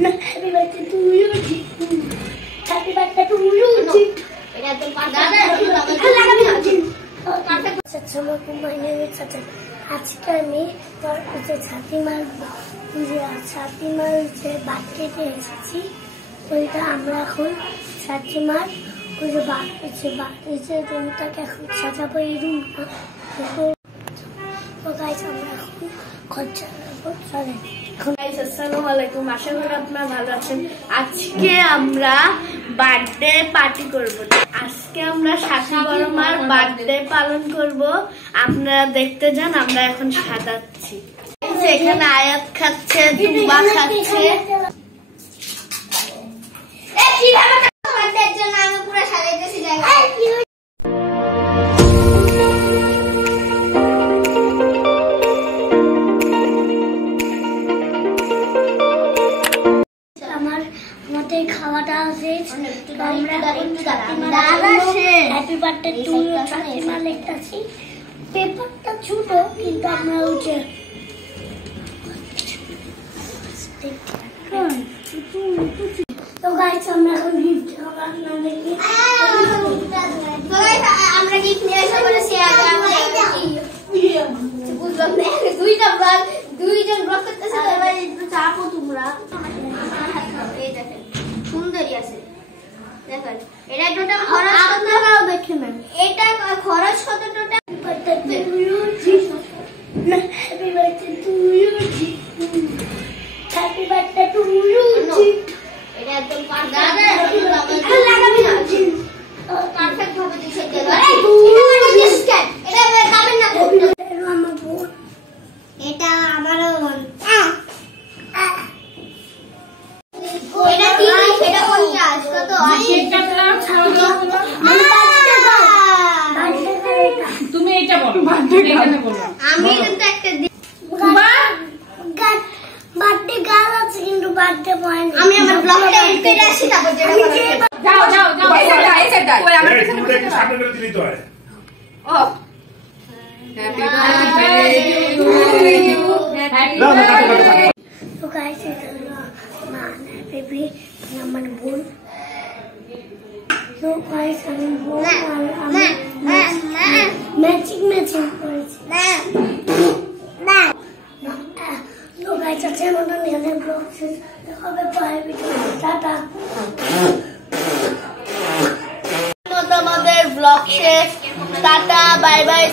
Happy birthday to you. Happy birthday to you. My name is Sachin. আজকে আমি ছাতিমার যে বার্থডেতে এসেছি ওইটা আমরা এখন ছাতিমার ওই যে বার্থডে রুমটাকে এখন সাজাবো এই রুমটা। তো গাইস আমরা এখন খরচা চলে। আসসালামু আলাইকুম, আশা করি আপনারা ভালো আছেন। আজকে আমরা বার্থডে পার্টি করব। আজকে আমরা শাশি বড় মার বার্থডে পালন করব। আপনারা দেখতে যান, আমরা এখন সাজাচ্ছি। এখানে আয়াত খাচ্ছে, দুবা খাচ্ছে। আমাদের খাওয়াটা আছে, আমরা হ্যাপি বার্থডে টু ইউ ছাতিমা লিখতেছি। পেপারটা ছোট কিন্তু আমরা উঠে তো গাইস আমরা এখন গিফট খাবার না দেখি আমরা গিফট নিয়ে এসে বলেছি বুঝলাম না দুইজন ব্লগ করতেছে তো এবার একটু চাপো তোমরা। এই দেখেন সুন্দরী আছে, দেখেন এটা টোটাল খরচ আপনারাও দেখে নেন। এটা খরচ কত total? Happy birthday to you, happy birthday to you. এটা একদম লাগাবি না, পারফেক্ট ভাবে দিছে। এটা খাবেন না, আমার বোন, এটা আমারও বোন। এটা কি? এটা 50 কত? তুমি এটা বলো, বার্থডে বলো। আমি কিন্তু একটা বার্থডে গার্ল আছে কিন্তু বার্থডে বয় না। আমি আমার ব্লগটা এডিট করে আসি, তারপর যেটা যাও এই সেটা ওই আমার পিছনে সামনে করে দিলেই তো হয়। ও happy birthday to you, happy birthday. তো গাইস এটা হলো মা বেবি, আমার বোন। তো গাইস আমি বোন আর আমি ম্যাচিং করেছি। তো গাইস আজকের মতো নিয়ে ব্লগ শেষ হবে, পরের ভিডিওতে টাটা। আমাদের ব্লগ শেষ, টাটা, বাই বাই।